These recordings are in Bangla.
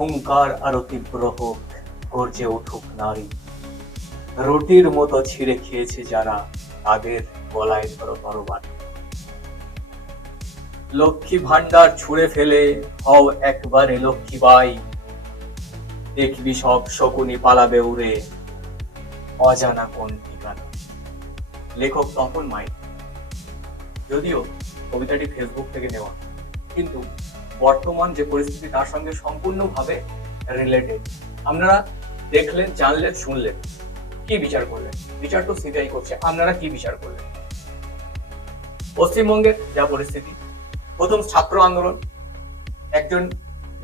হুঙ্কার আরো তীব্র হোক, গর্জে উঠুক নারী। রুটির মতো ছিঁড়ে খেয়েছে যারা, তাদের গলায় ধরো তরবারি। লক্ষ্মী ভান্ডার ছুঁড়ে ফেলে হও একবারে লক্ষ্মীবাই। দেখবি সব শকুনি পালাবে উড়ে, অজানা কোন ঠিকানা। লেখক তপন মাইতি। যদিও কবিতাটি ফেসবুক থেকে নেওয়া, কিন্তু বর্তমান যে পরিস্থিতি তার সঙ্গে সম্পূর্ণভাবে রিলেটেড। আপনারা দেখলেন, জানলেন, শুনলেন, কি বিচার করলেন? বিচার তো সিবিআই করছে, আপনারা কি বিচার করলেন? পশ্চিমবঙ্গের যা পরিস্থিতি, প্রথম ছাত্র আন্দোলন, একজন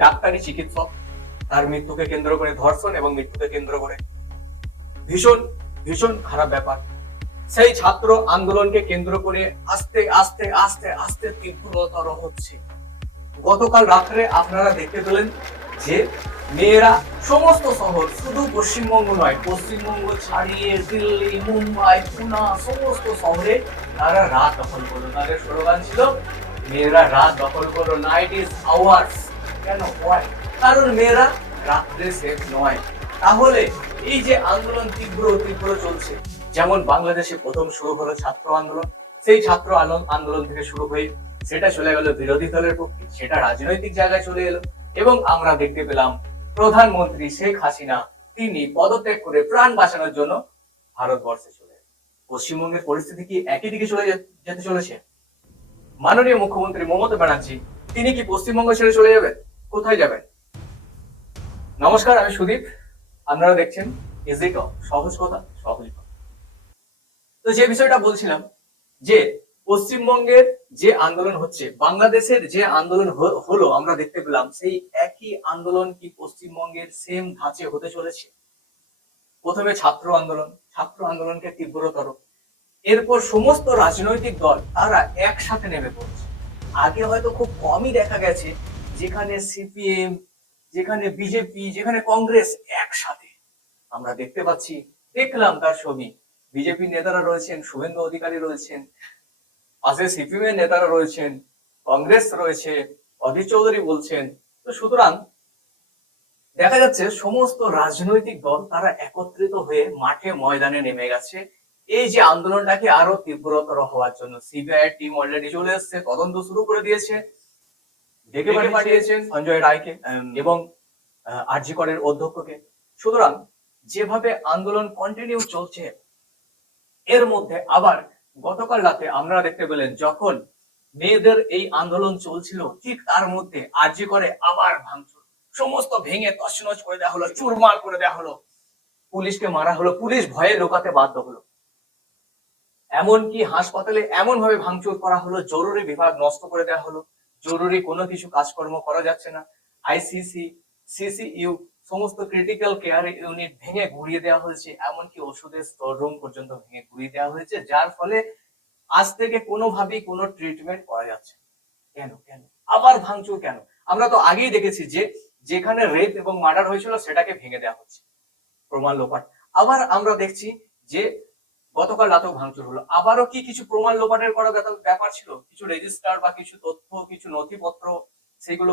ডাক্তারি চিকিৎসক, তার মৃত্যুকে কেন্দ্র করে, ধর্ষণ এবং মৃত্যুকে কেন্দ্র করে ভীষণ ভীষণ খারাপ ব্যাপার। সেই ছাত্র আন্দোলনকে কেন্দ্র করে আস্তে আস্তে আস্তে আস্তে তীব্রতর হচ্ছে। গতকাল রাত্রে আপনারা দেখতে পেলেন যে মেয়েরা সমস্ত শহর, শুধু পশ্চিমবঙ্গ নয়, পশ্চিমবঙ্গ ছাড়িয়ে দিল্লি, মুম্বাই, পুনা, সমস্ত শহরে তারা রাত দখল করলো। তাদের স্লোগান ছিল, মেয়েরা রাত দখল করলো, নাইট ইজ আওয়ার্স। কেন হয়? কারণ মেয়েরা রাত্রে সেফ নয়। তাহলে এই যে আন্দোলন তীব্র তীব্র চলছে, যেমন বাংলাদেশে প্রথম শুরু হলো ছাত্র আন্দোলন, সেই ছাত্র আন্দোলন থেকে শুরু হয়ে সেটা চলে গেল বিরোধী দলের পক্ষে, সেটা রাজনৈতিক জায়গায় চলে এলো, এবং আমরা দেখতে পেলাম প্রধানমন্ত্রী শেখ হাসিনা তিনি পদত্যাগ করে প্রাণ বাঁচানোর জন্য ভারতবর্ষে চলে এলেন। পশ্চিমবঙ্গের পরিস্থিতি কি একই দিকে চলে যেতে চলেছে? মাননীয় মুখ্যমন্ত্রী মমতা ব্যানার্জি তিনি কি পশ্চিমবঙ্গ ছেড়ে চলে যাবেন? কোথায় যাবেন? নমস্কার, আমি সুদীপ, আপনারা দেখছেন ইজি টক, সহজ কথা সহজ কথা। তো যে বিষয়টা বলছিলাম, যে পশ্চিমবঙ্গের যে আন্দোলন হচ্ছে, বাংলাদেশের যে আন্দোলন হলো, আমরা দেখতে পেলাম সেই একই আন্দোলন কি পশ্চিমবঙ্গের সেম ধাঁচে হতে চলেছে? প্রথমে ছাত্র আন্দোলন, ছাত্র আন্দোলনকে তীব্রতর, এরপর সমস্ত রাজনৈতিক দল তারা একসাথে নেমে পড়ছে। আগে হয়তো খুব কমই দেখা গেছে যেখানে সিপিএম, যেখানে বিজেপি, যেখানে কংগ্রেস একসাথে। আমরা দেখতে পাচ্ছি, দেখলাম তার ছবি, বিজেপি নেতারা রয়েছেন, শুভেন্দু অধিকারী রয়েছেন, পাশে সিপিএম এর নেতারা রয়েছেন, কংগ্রেস রয়েছে, অধীর চৌধুরী বলছেন। তো সুতরাং দেখা যাচ্ছে সমস্ত রাজনৈতিক দল তারা একত্রিত হয়ে মাঠে ময়দানে নেমে গেছে এই যে আন্দোলনটাকে আরো তীব্রতর হওয়ার জন্য। সিবিআই টিম অলরেডি চলে এসেছে, তদন্ত শুরু করে দিয়েছে, ডেকে পাঠিয়েছেন সঞ্জয় রায়কে এবং আরজি করের অধ্যক্ষকে। সুতরাং যেভাবে আন্দোলন কন্টিনিউ চলছে, এর মধ্যে আবার গতকাল রাতে আপনারা দেখতে পেলেন যখন মেয়েদের এই আন্দোলন চলছিল, ঠিক তার মধ্যে আরজি করে আবার ভাঙচুর, সমস্ত ভেঙে তছনছ করে দেওয়া হলো, চুরমার করে দেওয়া হলো, পুলিশকে মারা হলো, পুলিশ ভয়ে লোকাতে বাধ্য হলো। এমনকি হাসপাতালে এমন ভাবে ভাঙচুর করা হলো, জরুরি বিভাগ নষ্ট করে দেওয়া হলো, জরুরি কোনো কিছু কাজকর্ম করা যাচ্ছে না, আইসিসি, সিসিইউ, সমস্ত ক্রিটিক্যাল কেয়ার ইউনিট ভেঙে গুড়িয়ে দেওয়া হয়েছে, এমনকি ওষুধের স্টোর রুম পর্যন্ত ভেঙে গুড়িয়ে দেওয়া হয়েছে, যার ফলে আজ থেকে কোনোভাবেই কোনো ট্রিটমেন্ট করা যাচ্ছে। কেন কেন আবার ভাঙচুর কেন? আমরা তো আগেই দেখেছি যে যেখানে রেপ এবং মার্ডার হয়েছিল সেটাকে ভেঙে দেওয়া হচ্ছে, প্রমাণ লোপাট। আবার আমরা দেখছি যে গতকাল রাতেও ভাঙচুর হলো, আবারও কি কিছু প্রমাণ লোপাটের করা ব্যাপার ছিল, কিছু রেজিস্টার বা কিছু তথ্য, কিছু নথিপত্র সেগুলো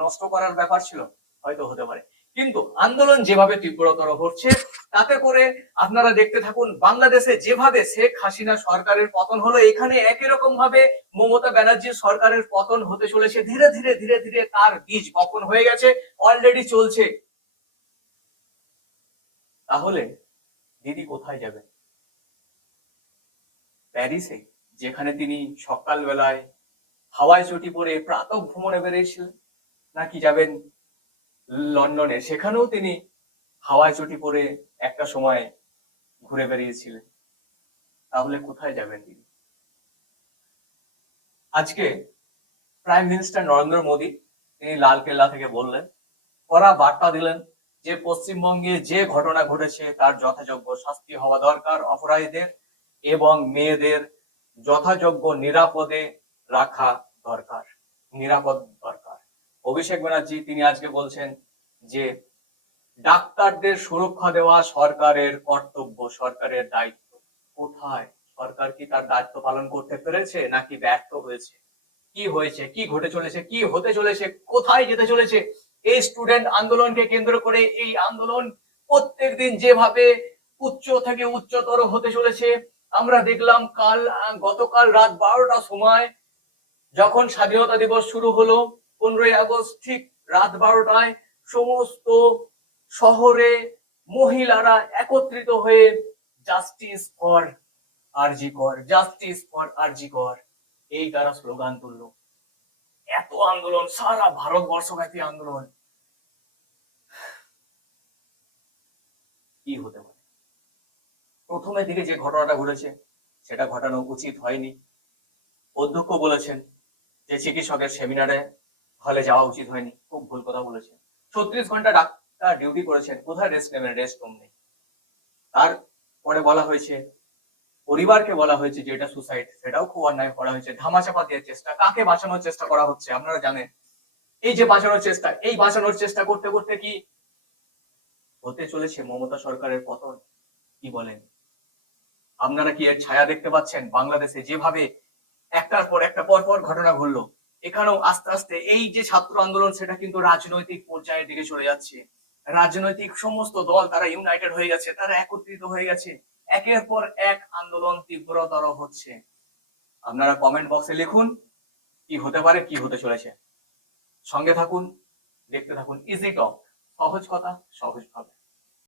নষ্ট করার ব্যাপার ছিল, হয়তো হতে পারে। কিন্তু আন্দোলন যেভাবে তীব্রতর হচ্ছে, তাতে করে আপনারা দেখতে থাকুন, বাংলাদেশে যেভাবে শেখ হাসিনা সরকারের পতন হলো, এখানে একই রকম ভাবে মমতা ব্যানার্জির সরকারের পতন হতে চলেছে। ধীরে ধীরে ধীরে ধীরে তার বীজ বপন হয়ে গেছে, অলরেডি চলছে। তাহলে দিদি কোথায় যাবেন? প্যারিসে, যেখানে তিনি সকালবেলায় হাওয়ায় চটি পরে প্রাতঃ ভ্রমণে বেরিয়েছিলেন, নাকি যাবেন লন্ডনে, সেখানেও তিনি হাওয়ায় চটি পরে একটা সময় ঘুরে বেরিয়েছিলেন? তাহলে কোথায় যাবেন তিনি? আজকে প্রাইম মিনিস্টার নরেন্দ্র মোদী তিনি লালকেল্লা থেকে বললেন, কড়া বার্তা দিলেন যে পশ্চিমবঙ্গে যে ঘটনা ঘটেছে তার যথাযোগ্য শাস্তি হওয়া দরকার অপরাধীদের, এবং মেয়েদের যথাযোগ্য নিরাপদে রাখা দরকার, নিরাপদ দরকার। অভিষেক ব্যানার্জি তিনি আজকে বলছেন যে ডাক্তারদের সুরক্ষা দেওয়া সরকারের কর্তব্য, সরকারের দায়িত্ব। কোথায়? সরকার কি তার দায়িত্ব পালন করতে পেরেছে নাকি ব্যর্থ হয়েছে? কি হয়েছে, কি ঘটে চলেছে, কি হতে চলেছে, কোথায় যেতে চলেছে, এই স্টুডেন্ট আন্দোলনকে কেন্দ্র করে এই আন্দোলন প্রত্যেকদিন যেভাবে উচ্চ থেকে উচ্চতর হতে চলেছে, আমরা দেখলাম গতকাল রাত 12টার সময় যখন স্বাধীনতা দিবস শুরু হলো 15ই আগস্ট, ঠিক রাত 12টায় সমস্ত শহরে মহিলারা একত্রিত হয়ে জাস্টিস ফর আরজি কর, জাস্টিস ফর আরজি কর, এই তারা স্লোগান তুললো। এত আন্দোলন, সারা ভারতবর্ষব্যাপী আন্দোলন, কি হতে পারে? প্রথমের দিকে যে ঘটনাটা ঘটেছে সেটা ঘটানো উচিত হয়নি। অধ্যক্ষ বলেছেন যে চিকিৎসকের সেমিনারে হলে যাওয়া উচিত হয়নি, খুব ভুল কথা বলেছেন। 36 ঘন্টা ডাক্তার ডিউটি করেছেন, কোথায় রেস্ট নেবেন? রেস্ট রুম নেই। তারপরে বলা হয়েছে, পরিবারকে বলা হয়েছে যে এটা সুসাইড, সেটাও খুব অন্যায় করা হয়েছে। ধামাচাপা দেওয়ার চেষ্টা, কাকে বাঁচানোর চেষ্টা করা হচ্ছে আপনারা জানেন। এই যে বাঁচানোর চেষ্টা, এই বাঁচানোর চেষ্টা করতে করতে কি হতে চলেছে মমতা সরকারের পতন? কি বলেন? আপনারা কি এর ছায়া দেখতে পাচ্ছেন? বাংলাদেশে যেভাবে একটার পর একটা পরপর ঘটনা ঘটলো, এখানেও আস্তে আস্তে এই যে ছাত্র আন্দোলন সেটা কিন্তু রাজনৈতিক পর্যায়ের দিকে চলে যাচ্ছে। রাজনৈতিক সমস্ত দল তারা ইউনাইটেড হয়ে গেছে, তারা একত্রিত হয়ে গেছে, একের পর এক আন্দোলন তীব্রতর হচ্ছে। আপনারা কমেন্ট বক্সে লিখুন কি হতে পারে, কি হতে চলেছে। সঙ্গে থাকুন, দেখতে থাকুন ইজি টক, সহজ কথা সহজ ভাবে।